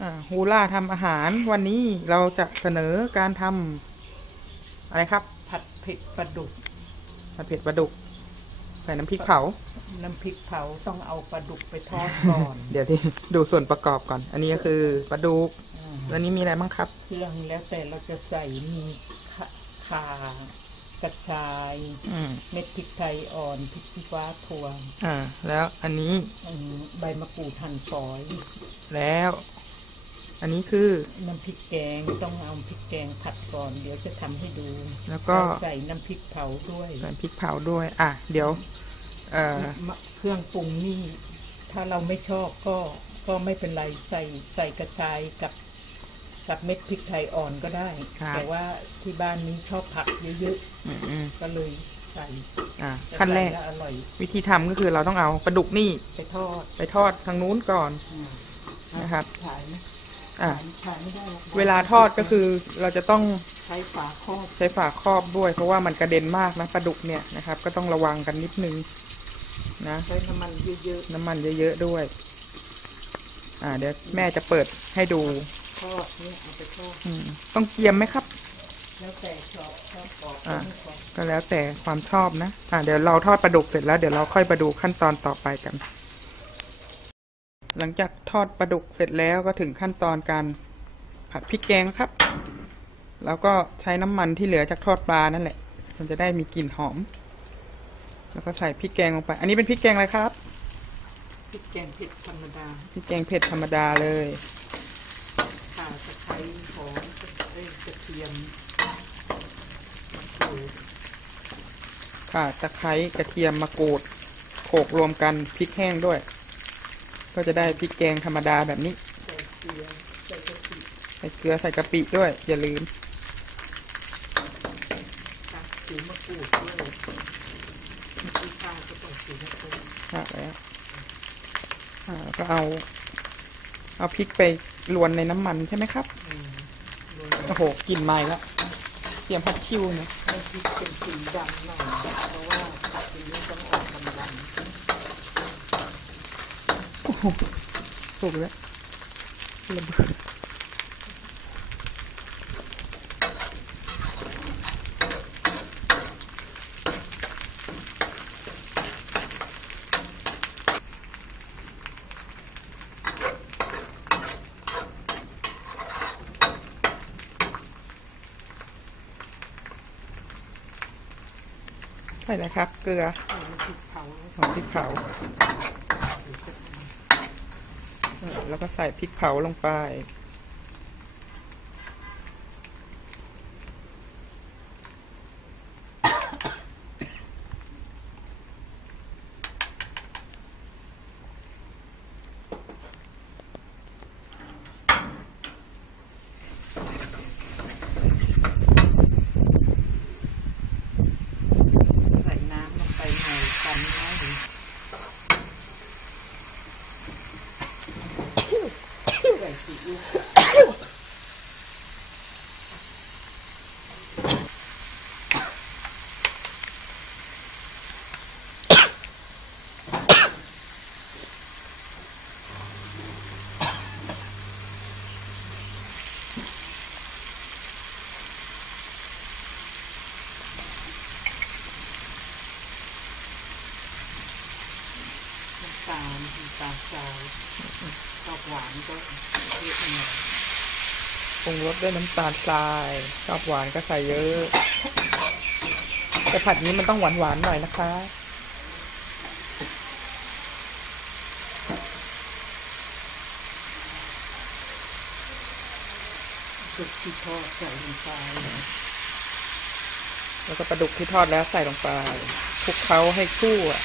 อ่าฮูล่าทำอาหารวันนี้เราจะเสนอการทำอะไรครับ ผัดเผ็ดปลาดุกผัดเผ็ดปลาดุกใส่น้ำพริกเผา น้ำพริกเผาต้องเอาปลาดุกไปทอดก่อน เดี๋ยวที่ดูส่วนประกอบก่อน อันนี้ก็คือปลาดุกอ่าอันนี้มีอะไรบ้างครับ เครื่องแล้วแต่เราจะใส่มีข่าข่ากระชายอืมเม็ดพริกไทยอ่อนพริกชี้ฟ้าถั่วอ่า แล้วอันนี้อืมใบมะกรูดหั่นฝอย แล้ว อันนี้คือ น้ำพริกแกงต้องเอาพริกแกงผัดก่อน เดี๋ยวจะทำให้ดูแล้วก็ ใส่น้ำพริกเผาด้วย ใส่พริกเผาด้วย อะ เดี๋ยว เอ่อ มะเครื่องปรุงนี่ ถ้าเราไม่ชอบก็ก็ไม่เป็นไรใส่ใส่กระชายกับกับเม็ดพริกไทยอ่อนก็ได้ ครับ แต่ว่าที่บ้านนี้ชอบผักเยอะอืมอืมๆ ก็เลยใส่อ่าขั้นแรก จะใส่ล้วอร่อยวิธีทำก็คือเราต้องเอาปลาดุกนี่ไปทอดไปทอดทางนู้นก่อนนะครับ ขายไหม อ่าขายขายไม่ได้หรอกเวลาทอดก็คือเราจะต้องใช้ฝาครอบใช้ฝาครอบด้วย เพราะว่ามันกระเด็นมากนะปลาดุกเนี่ยนะครับ ก็ต้องระวังกันนิดนึงนะใช้น้ำมันเยอะน้ำมันเยอะๆด้วย อ่า เดี๋ยวแม่จะเปิดให้ดูๆทอดเนี่ยเอาไปทอดอืมต้องเกียมไหมครับ แล้วแต่ชอบชอบกรอบอ่าไม่กรอบก็แล้วแต่ความชอบนะ อ่าเดี๋ยวเราทอดปลาดุกเสร็จแล้วเดี๋ยวเราค่อยมาดูขั้นตอนต่อไปกัน หลังจากทอดปลาดุกเสร็จแล้วก็ถึงขั้นตอนการผัดพริกแกงครับ แล้วก็ใช้น้ำมันที่เหลือจากทอดปลานั่นแหละ มันจะได้มีกลิ่นหอม แล้วก็ใส่พริกแกงลงไป อันนี้เป็นพริกแกงอะไรครับพริกแกงเผ็ดธรรมดาพริกแกงเผ็ดธรรมดาเลยข่าตะไคร้หอมเอ้ยกระเทียมโอ้ยค่ะตะไคร้กระเทียมมะกรูดโขลกรวมกันพริกแห้งด้วย ก็จะได้พริกแกงธรรมดาแบบนี้ ใส่เกลือใส่กะปิด้วย อย่าลืมค่ะสีมะกรูดด้วยมีชาก็ต้องสีมะกรูดค่ะแล้วก็เอา เอาพริกไปลวนในน้ำมันใช่ไหมครับโอ้โหกลิ่นไหม้แล้วเตรียมพัดชิวนะให้พริกเป็นสีดำหน่อยเพราะว่าผัดทีนี้ต้องออกดำ โอ้โห สุกแล้วระเบิดใช่เลยครับ เกลือๆใส่น้ำพริกเผาหอมพริกเผาเออ แล้วก็ใส่พริกเผาลงไป ใส่น้ำลงไปหน่อยกันน้อยใส่ซีอิ๊ว น้ำตาลน้ำ ตาลทรายชอบหวานก็เยอะหน่อยปรุงรสด้วยน้ำตาลทรายชอบหวานก็ใส่เยอะแต่ผัดนี้มันต้องหวานหวานๆหน่อยนะคะจุดที่ทอดใส่ลงไปแล้วก็ปลาดุกที่ทอดแล้วใส่ลงไปคลุกเคล้าให้คู่อะ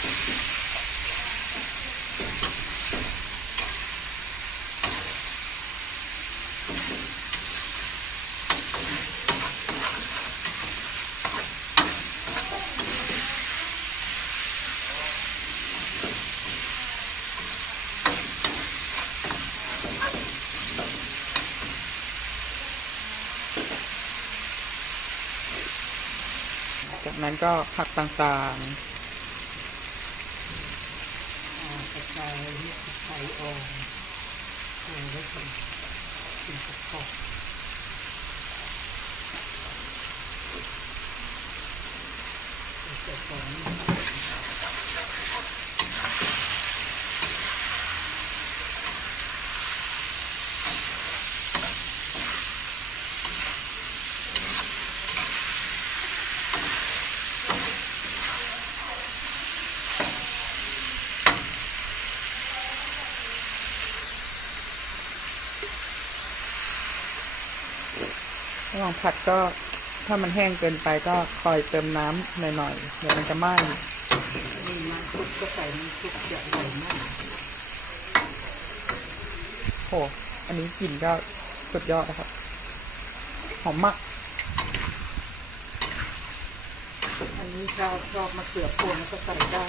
จากนั้นก็ผักต่างๆกระชายพริกไทยอ่อนใส่ไว้เป็นกินกับข้าว ระหว่างผัดก็ถ้ามันแห้งเกินไปก็คอยเติมน้ำหน่อยๆเดี๋ยวมันจะไหม้นี่น้ำซุปก็ใส่น้ำซุปจะอร่อยมากโหอันนี้กลิ่นก็สุดยอดนะครับ หอมมาก อันนี้ชอบชอบมะเขือพวงก็ใส่ได้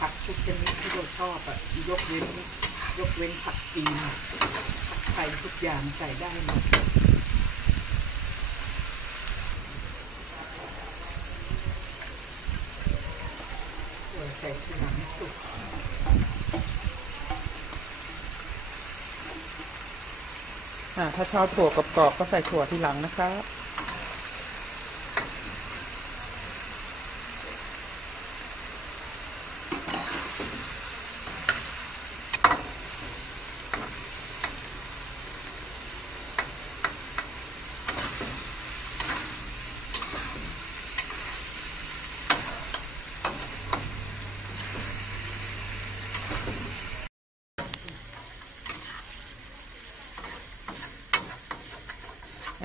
ผักทุกชนิดที่เราชอบอะยกเว้น ยกเว้นผักจีนผักไทยทุกอย่างใส่ได้หมด ออใส่ทีหลังสุกอ่าถ้าชอบถั่วกรอบๆก็ใส่ถั่วทีหลังนะครั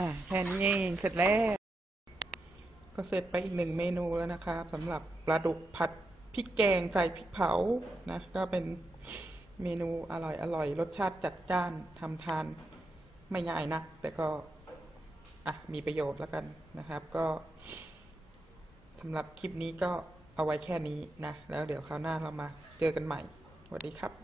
อ่าแค่นี้เองเสร็จแล้ว ก็เสร็จไปอีกหนึ่งเมนูแล้วนะครับสำหรับปลาดุกผัดพริกแกงใส่พริกเผานะ ก็เป็นเมนูอร่อยอร่อยรสชาติจัดจ้านทำทานไม่ง่ายนัก แต่ก็อะมีประโยชน์แล้วกันนะครับ ก็สำหรับคลิปนี้ก็เอาไว้แค่นี้นะ แล้วเดี๋ยวคราวหน้าเรามาเจอกันใหม่สวัสดีครับ